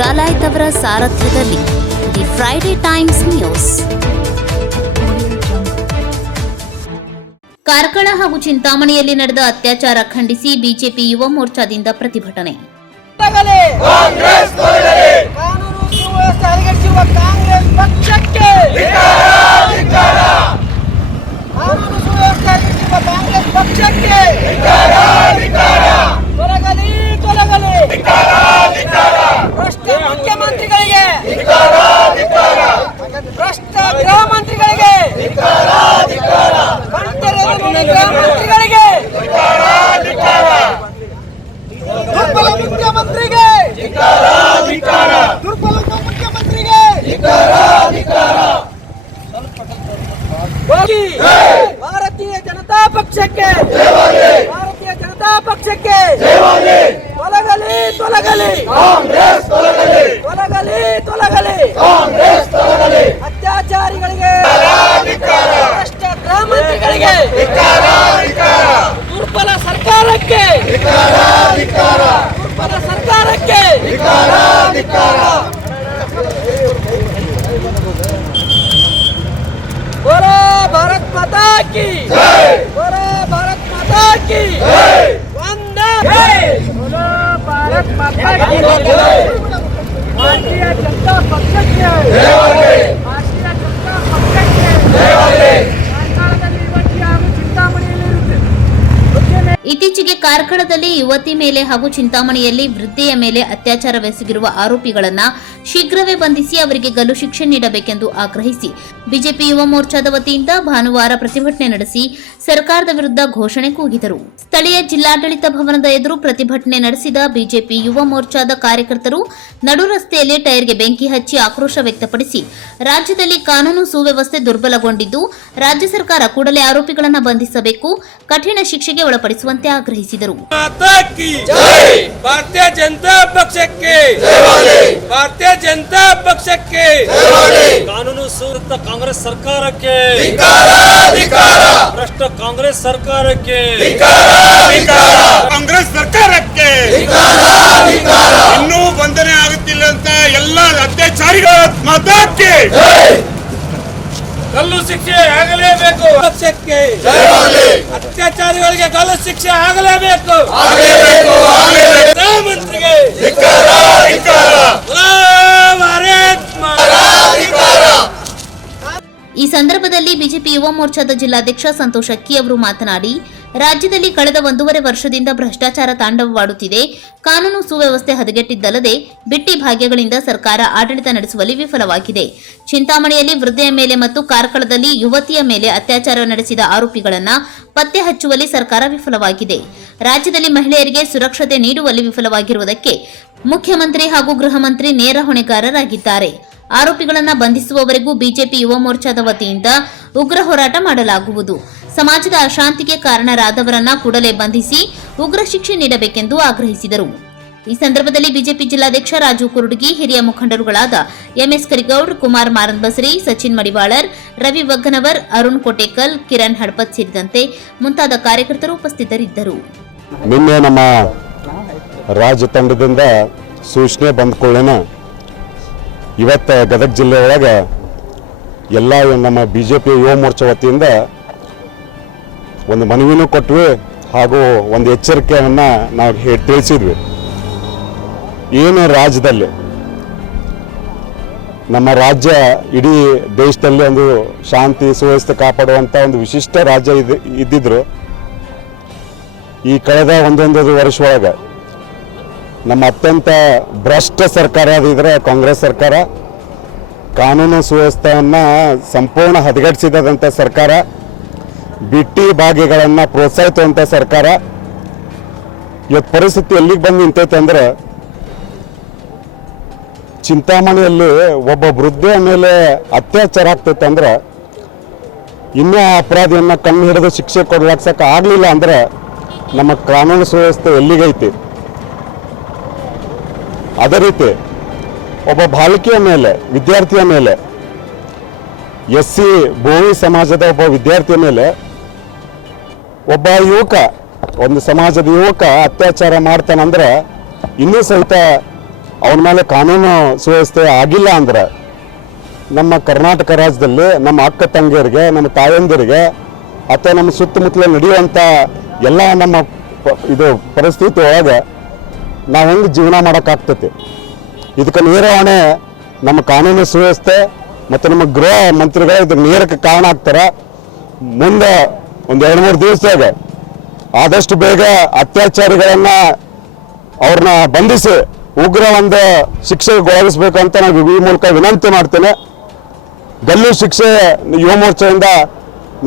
ಡಾಲಾಯ್ತ್ ಅವರ ಸಾರಥ್ಯದಲ್ಲಿ the Friday Times news. Karkala ಹಾಗೂ ಚಿಂತಾಮಣಿಯಲ್ಲಿ ನಡೆದ ಅತ್ಯಾಚಾರ ಖಂಡಿಸಿ ಬಿಜೆಪಿ ಯುವ ಮೋರ್ಚಾದಿಂದ ಪ್ರತಿಭಟನೆ. ಭ್ರಷ್ಟ ಮುಖ್ಯಮಂತ್ರಿಗಳಿಗೆ, ಭ್ರಷ್ಟ ಗೃಹ ಮಂತ್ರಿಗಳಿಗೆ, ದುರ್ಬಲ ಮುಖ್ಯಮಂತ್ರಿಗೆ, ದುರ್ಬಲ ಮುಖ್ಯಮಂತ್ರಿಗೆ ಭಾರತೀಯ ಜನತಾ ಪಕ್ಷಕ್ಕೆ, ಭಾರತೀಯ ಜನತಾ ಪಕ್ಷಕ್ಕೆ ತೊಲಗಲಿ ತೊಲಗಲಿ ತೊಲಗಲಿ ತೊಲಗಲಿ ಅತ್ಯಾಚಾರಿಗಳಿಗೆ, ಭ್ರಷ್ಟ ಗೃಹ ಮಂತ್ರಿಗಳಿಗೆ, ದುರ್ಬಲ ಸರ್ಕಾರಕ್ಕೆ, ದುರ್ಬಲ ಸರ್ಕಾರಕ್ಕೆ बोलो भारत माता की जय, बोलो भारत माता की जय, वंदे बोलो भारत माता की जय, भारतीय जनता पक्ष की जय, भारतीय जनता पक्ष की जय. ಇತ್ತೀಚೆಗೆ ಕಾರ್ಕಳದಲ್ಲಿ ಯುವತಿ ಮೇಲೆ ಹಾಗೂ ಚಿಂತಾಮಣಿಯಲ್ಲಿ ವೃದ್ಧೆಯ ಮೇಲೆ ಅತ್ಯಾಚಾರವೆಸಗಿರುವ ಆರೋಪಿಗಳನ್ನು ಶೀಘ್ರವೇ ಬಂಧಿಸಿ ಅವರಿಗೆ ಗಲ್ಲು ಶಿಕ್ಷೆ ನೀಡಬೇಕೆಂದು ಆಗ್ರಹಿಸಿ ಬಿಜೆಪಿ ಯುವ ಮೋರ್ಚಾದ ವತಿಯಿಂದ ಭಾನುವಾರ ಪ್ರತಿಭಟನೆ ನಡೆಸಿ ಸರ್ಕಾರದ ವಿರುದ್ಧ ಘೋಷಣೆ ಕೂಗಿದರು. ಸ್ಥಳೀಯ ಜಿಲ್ಲಾಡಳಿತ ಭವನದ ಎದುರು ಪ್ರತಿಭಟನೆ ನಡೆಸಿದ ಬಿಜೆಪಿ ಯುವ ಮೋರ್ಚಾದ ಕಾರ್ಯಕರ್ತರು ನಡು ರಸ್ತೆಯಲ್ಲಿ ಟೈರ್ಗೆ ಬೆಂಕಿ ಹಚ್ಚಿ ಆಕ್ರೋಶ ವ್ಯಕ್ತಪಡಿಸಿ ರಾಜ್ಯದಲ್ಲಿ ಕಾನೂನು ಸುವ್ಯವಸ್ಥೆ ದುರ್ಬಲಗೊಂಡಿದ್ದು ರಾಜ್ಯ ಸರ್ಕಾರ ಕೂಡಲೇ ಆರೋಪಿಗಳನ್ನು ಬಂಧಿಸಬೇಕು, ಕಠಿಣ ಶಿಕ್ಷೆಗೆ ಒಳಪಡಿಸುವಂತೆ ಆಗ್ರಹಿಸಿದರು. ಭಾರತೀಯ ಜನತಾ ಪಕ್ಷಕ್ಕೆ, ಭಾರತೀಯ ಜನತಾ ಪಕ್ಷಕ್ಕೆ, ಕಾನೂನು ಸುವ್ಯವಸ್ಥೆ ಕಾಂಗ್ರೆಸ್ ಸರ್ಕಾರಕ್ಕೆ, ಭ್ರಷ್ಟ ಕಾಂಗ್ರೆಸ್ ಸರ್ಕಾರಕ್ಕೆ, ಕಾಂಗ್ರೆಸ್ ಸರ್ಕಾರಕ್ಕೆ ಇನ್ನೂ ಬಂಧನ ಆಗುತ್ತಿಲ್ಲ ಅಂತ ಎಲ್ಲ ಅತ್ಯಾಚಾರಿಗಳ ಮತಕ್ಕೆ ಗಲ್ಲು ಶಿಕ್ಷೆ ಆಗಲೇಬೇಕು. ಪಕ್ಷಕ್ಕೆ ಅತ್ಯಾಚಾರಿಗಳಿಗೆ ಗಲ್ಲು ಶಿಕ್ಷೆ ಆಗಲೇಬೇಕು. ಮಂತ್ರಿಗೆ ಈ ಸಂದರ್ಭದಲ್ಲಿ ಬಿಜೆಪಿ ಯುವ ಮೋರ್ಚಾದ ಜಿಲ್ಲಾಧ್ಯಕ್ಷ ಸಂತೋಷ್ ಅಕ್ಕಿ ಅವರು ಮಾತನಾಡಿ, ರಾಜ್ಯದಲ್ಲಿ ಕಳೆದ 1.5 ವರ್ಷದಿಂದ ಭ್ರಷ್ಟಾಚಾರ ತಾಂಡವವಾಡುತ್ತಿದೆ. ಕಾನೂನು ಸುವ್ಯವಸ್ಥೆ ಹದಗೆಟ್ಟಿದ್ದಲ್ಲದೆ ಬಿಟ್ಟಿ ಭಾಗ್ಯಗಳಿಂದ ಸರ್ಕಾರ ಆಡಳಿತ ನಡೆಸುವಲ್ಲಿ ವಿಫಲವಾಗಿದೆ. ಚಿಂತಾಮಣಿಯಲ್ಲಿ ವೃದ್ಧೆಯ ಮೇಲೆ ಮತ್ತು ಕಾರ್ಕಳದಲ್ಲಿ ಯುವತಿಯ ಮೇಲೆ ಅತ್ಯಾಚಾರ ನಡೆಸಿದ ಆರೋಪಿಗಳನ್ನು ಪತ್ತೆ ಹಚ್ಚುವಲ್ಲಿ ಸರ್ಕಾರ ವಿಫಲವಾಗಿದೆ. ರಾಜ್ಯದಲ್ಲಿ ಮಹಿಳೆಯರಿಗೆ ಸುರಕ್ಷತೆ ನೀಡುವಲ್ಲಿ ವಿಫಲವಾಗಿರುವುದಕ್ಕೆ ಮುಖ್ಯಮಂತ್ರಿ ಹಾಗೂ ಗೃಹ ಮಂತ್ರಿ ನೇರ ಹೊಣೆಗಾರರಾಗಿದ್ದಾರೆ. ಆರೋಪಿಗಳನ್ನು ಬಂಧಿಸುವವರೆಗೂ ಬಿಜೆಪಿ ಯುವ ಮೋರ್ಚಾದ ವತಿಯಿಂದ ಉಗ್ರ ಹೋರಾಟ ಮಾಡಲಾಗುವುದು. ಸಮಾಜದ ಅಶಾಂತಿಗೆ ಕಾರಣರಾದವರನ್ನ ಕೂಡಲೇ ಬಂಧಿಸಿ ಉಗ್ರ ಶಿಕ್ಷೆ ನೀಡಬೇಕೆಂದು ಆಗ್ರಹಿಸಿದರು. ಈ ಸಂದರ್ಭದಲ್ಲಿ ಬಿಜೆಪಿ ಜಿಲ್ಲಾಧ್ಯಕ್ಷ ರಾಜು ಕುರುಡಗಿ, ಹಿರಿಯ ಮುಖಂಡರುಗಳಾದ ಎಂಎಸ್ ಕರಿಗೌಡ್, ಕುಮಾರ್ ಮಾರನ್ಬಸರಿ, ಸಚಿನ್ ಮಡಿವಾಳರ್, ರವಿ ವಗ್ಗನವರ್, ಅರುಣ್ ಕೋಟೇಕಲ್, ಕಿರಣ್ ಹಡಪತ್ ಸೇರಿದಂತೆ ಮುಂತಾದ ಕಾರ್ಯಕರ್ತರು ಉಪಸ್ಥಿತರಿದ್ದರು. ನಿನ್ನೆ ನಮ್ಮ ರಾಜ್ಯ ತಂಡದಿಂದ ಸೂಚನೆ ಬಂದ್ಕೊಳ್ಳೇನ ಇವತ್ತು ಗದಗ ಜಿಲ್ಲೆ ಒಳಗೆ ಎಲ್ಲ ನಮ್ಮ ಬಿಜೆಪಿ ಯುವ ಮೋರ್ಚಾ ವತಿಯಿಂದ ಒಂದು ಮನವಿನೂ ಕೊಟ್ವಿ ಹಾಗೂ ಒಂದು ಎಚ್ಚರಿಕೆಯನ್ನು ನಾವು ತಿಳಿಸಿದ್ವಿ. ಏನು ರಾಜ್ಯದಲ್ಲಿ ನಮ್ಮ ರಾಜ್ಯ ಇಡೀ ದೇಶದಲ್ಲಿ ಒಂದು ಶಾಂತಿ ಸುವ್ಯವಸ್ಥೆ ಕಾಪಾಡುವಂಥ ಒಂದು ವಿಶಿಷ್ಟ ರಾಜ್ಯ ಇದ್ದಿದ್ರು ಈ ಕಳೆದ 1.5 ವರ್ಷ ಒಳಗೆ ನಮ್ಮ ಅತ್ಯಂತ ಭ್ರಷ್ಟ ಸರ್ಕಾರ ಇದ್ರೆ ಕಾಂಗ್ರೆಸ್ ಸರ್ಕಾರ, ಕಾನೂನು ಸುವ್ಯವಸ್ಥೆಯನ್ನು ಸಂಪೂರ್ಣ ಹದಗೆಡಿಸಿದಂಥ ಸರ್ಕಾರ, ಬಿಟ್ಟಿ ಭಾಗ್ಯಗಳನ್ನು ಪ್ರೋತ್ಸಾಹಿಸುವಂಥ ಸರ್ಕಾರ. ಇವತ್ತು ಪರಿಸ್ಥಿತಿ ಎಲ್ಲಿಗೆ ಬಂದು ನಿಂತೈತೆ ಅಂದ್ರೆ, ಚಿಂತಾಮಣಿಯಲ್ಲಿ ಒಬ್ಬ ವೃದ್ಧೆಯ ಮೇಲೆ ಅತ್ಯಾಚಾರ ಆಗ್ತೈತೆ ಅಂದ್ರೆ ಇನ್ನೂ ಆ ಅಪರಾಧಿಯನ್ನು ಕಣ್ಣು ಹಿಡಿದು ಶಿಕ್ಷೆ ಕೊಡ್ಲಾಕ್ಸಕ್ಕೆ ಆಗಲಿಲ್ಲ ಅಂದ್ರೆ ನಮ್ಮ ಕಾನೂನು ಸುವ್ಯವಸ್ಥೆ ಎಲ್ಲಿಗೈತಿ? ಅದೇ ರೀತಿ ಒಬ್ಬ ಬಾಲಕಿಯ ಮೇಲೆ, ವಿದ್ಯಾರ್ಥಿಯ ಮೇಲೆ, SC ಬೋವಿ ಸಮಾಜದ ಒಬ್ಬ ವಿದ್ಯಾರ್ಥಿಯ ಮೇಲೆ ಒಬ್ಬ ಯುವಕ, ಒಂದು ಸಮಾಜದ ಯುವಕ ಅತ್ಯಾಚಾರ ಮಾಡ್ತಾನಂದ್ರೆ ಇನ್ನೂ ಸಹಿತ ಅವನ ಮೇಲೆ ಕಾನೂನು ಸುವ್ಯವಸ್ಥೆ ಆಗಿಲ್ಲ ಅಂದ್ರೆ ನಮ್ಮ ಕರ್ನಾಟಕ ರಾಜ್ಯದಲ್ಲಿ ನಮ್ಮ ಅಕ್ಕ ತಂಗಿಯರಿಗೆ, ನಮ್ಮ ತಾಯಂದಿರಿಗೆ ಅಥವಾ ನಮ್ಮ ಸುತ್ತಮುತ್ತಲ ನಡೆಯುವಂಥ ಎಲ್ಲ ನಮ್ಮ ಇದು ಪರಿಸ್ಥಿತಿ ಒಳಗೆ ನಾವು ಹೆಂಗೆ ಜೀವನ ಮಾಡೋಕ್ಕಾಗ್ತೈತಿ. ಇದಕ್ಕೆ ನೇರ ಹೊಣೆ ನಮ್ಮ ಕಾನೂನು ಸುವ್ಯವಸ್ಥೆ ಮತ್ತು ನಮ್ಮ ಗೃಹ ಮಂತ್ರಿಗಳು ಇದಕ್ಕೆ ನೇರಕ್ಕೆ ಕಾರಣ ಆಗ್ತಾರೆ. ಮುಂದೆ ಒಂದು 2-3 ದಿವಸದಾಗ ಆದಷ್ಟು ಬೇಗ ಅತ್ಯಾಚಾರಿಗಳನ್ನು ಅವ್ರನ್ನ ಬಂಧಿಸಿ ಉಗ್ರ ಒಂದು ಶಿಕ್ಷೆಗೆ ಒಳಗಿಸ್ಬೇಕು ಅಂತ ನಾನು ಈ ಮೂಲಕ ವಿನಂತಿ ಮಾಡ್ತೇನೆ. ಗಲ್ಲು ಶಿಕ್ಷೆ ಯುವ ಮೋರ್ಚಾದಿಂದ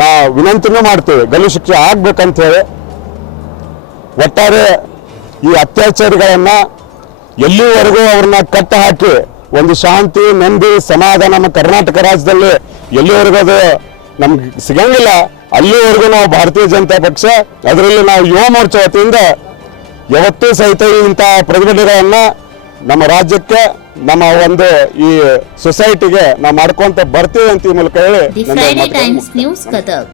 ನಾವು ವಿನಂತಿನೂ ಮಾಡ್ತೇವೆ, ಗಲ್ಲು ಶಿಕ್ಷೆ ಆಗ್ಬೇಕಂತ ಹೇಳಿ. ಒಟ್ಟಾರೆ ಈ ಅತ್ಯಾಚಾರಿಗಳನ್ನು ಎಲ್ಲಿವರೆಗೂ ಅವ್ರನ್ನ ಕಟ್ಟ ಹಾಕಿ ಒಂದು ಶಾಂತಿ, ನೆಮ್ಮದಿ, ಸಮಾಧಾನ ನಮ್ಮ ಕರ್ನಾಟಕ ರಾಜ್ಯದಲ್ಲಿ ಎಲ್ಲಿವರೆಗೂ ಅದು ನಮ್ಗೆ ಸಿಗಂಗಿಲ್ಲ, ಅಲ್ಲಿವರೆಗೂ ನಾವು ಭಾರತೀಯ ಜನತಾ ಪಕ್ಷ, ಅದರಲ್ಲಿ ನಾವು ಯುವ ಮೋರ್ಚಾ ವತಿಯಿಂದ ಯಾವತ್ತೂ ಸಹಿತ ಇಂಥ ಪ್ರತಿಭಟನೆಗಳನ್ನು ನಮ್ಮ ರಾಜ್ಯಕ್ಕೆ, ನಮ್ಮ ಒಂದು ಈ ಸೊಸೈಟಿಗೆ ನಾವು ಮಾಡ್ಕೊಂತ ಬರ್ತೀವಿ ಅಂತ ಈ ಮೂಲಕ ಹೇಳಿ the Friday Times news Gadag.